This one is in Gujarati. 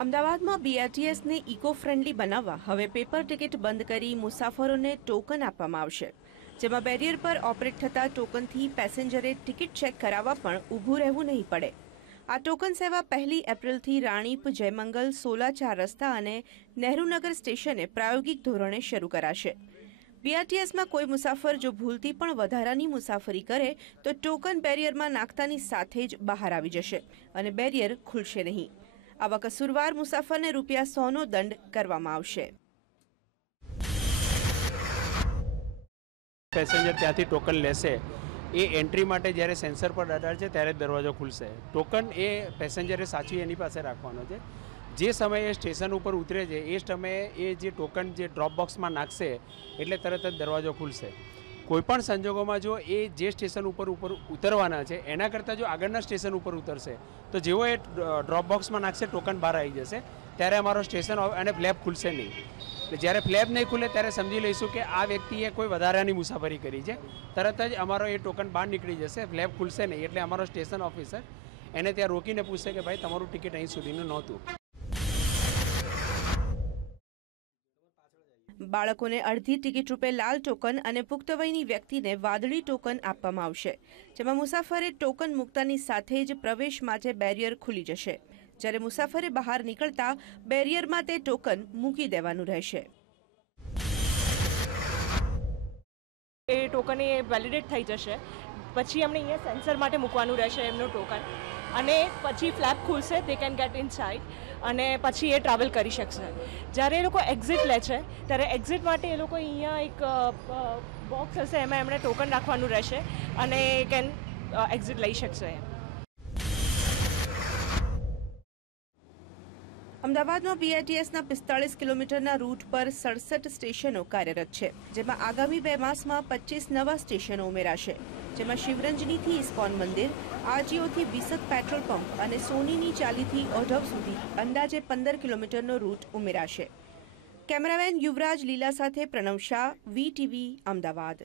અમદાવાદમાં બીઆરટીએસને ઇકો ફ્રેન્ડલી બનાવવા હવે પેપર ટિકિટ બંધ કરી મુસાફરોને ટોકન આપવામાં આવશે. જેમાં બેરિયર પર ઓપરેટ થતા ટોકનથી પેસેન્જરે ટિકિટ ચેક કરાવવા પણ ઊભું રહેવું નહીં પડે. આ ટોકન સેવા પહેલી એપ્રિલથી રાણીપ, જયમંગલ સોલા ચાર રસ્તા અને નહેરુનગર સ્ટેશને પ્રાયોગિક ધોરણે શરૂ કરાશે. બીઆરટીએસમાં કોઈ મુસાફર જો ભૂલથી પણ વધારાની મુસાફરી કરે, તો ટોકન બેરિયરમાં નાખતાની સાથે જ બહાર આવી જશે અને બેરિયર ખુલશે નહીં. આવા કસૂરવાર મુસાફરને રૂપિયા સોનો દંડ કરવામાં આવશે. પેસેન્જર ત્યાંથી ટોકન લેશે. એ એન્ટ્રી માટે જ્યારે સેન્સર પર અડાડશે ત્યારે જ દરવાજો ખુલશે. ટોકન એ પેસેન્જરે સાચવી એની પાસે રાખવાનો છે. જે સમયે સ્ટેશન ઉપર ઉતરે છે, એ સમયે એ જે ટોકન જે ડ્રોપ બોક્સમાં નાખશે, એટલે તરત જ દરવાજો ખુલશે. કોઈપણ સંજોગોમાં જો એ જે સ્ટેશન ઉપર ઉપર ઉતરવાના છે, એના કરતાં જો આગળના સ્ટેશન ઉપર ઉતરશે, તો જેવો એ ડ્રોપ બોક્સમાં નાખશે ટોકન બહાર આવી જશે, ત્યારે અમારો સ્ટેશન અને ફ્લેપ ખુલશે નહીં. એટલે જ્યારે ફ્લેપ નહીં ખુલે, ત્યારે સમજી લઈશું કે આ વ્યક્તિએ કોઈ વધારાની મુસાફરી કરી છે. તરત જ અમારો એ ટોકન બહાર નીકળી જશે ફ્લેપ ખુલશે નહીં, એટલે અમારો સ્ટેશન ઓફિસર એને ત્યાં રોકીને પૂછશે કે ભાઈ, તમારું ટિકિટ અહીં સુધીનું નહોતું. બાળકોને અડધી ટિકિટ રૂપે લાલ ટોકન અને પુખ્ત વયની વ્યક્તિને વાદળી ટોકન આપવામાં આવશે, જેમાં મુસાફરે ટોકન મૂકતાની સાથે જ પ્રવેશ માટે બેરિયર ખુલી જશે. જ્યારે મુસાફરે બહાર નીકળતા બેરિયરમાં તે ટોકન મૂકી દેવાનું રહેશે. એ ટોકન એ વેલિડેટ થઈ જશે. પછી એમણે અહીંયા સેન્સર માટે મૂકવાનું રહેશે એમનું ટોકન. અને પછી ફ્લેપ ખુલશે they can get inside અને પછી એ ટ્રાવેલ કરી શકશે. જ્યારે એ લોકો એક્ઝિટ લે છે, ત્યારે એક્ઝિટ માટે એ લોકો અહીંયા એક બોક્સ હશે, એમાં એમણે ટોકન રાખવાનું રહેશે અને કેન એક્ઝિટ લઈ શકશે અમદાવાદમાં બીઆરટીએસના પિસ્તાળીસ કિલોમીટરના રૂટ પર સડસઠ સ્ટેશનો કાર્યરત છે, જેમાં આગામી બે માસમાં પચીસ નવા સ્ટેશનો ઉમેરાશે, જેમાં શિવરંજનીથી ઇસ્કોન મંદિર, આરજીઓથી વિસત પેટ્રોલ પંપ અને સોનીની ચાલીથી ઓઢવ સુધી અંદાજે પંદર કિલોમીટરનો રૂટ ઉમેરાશે. કેમેરામેન યુવરાજ લીલા સાથે પ્રણવ શાહ, વી અમદાવાદ.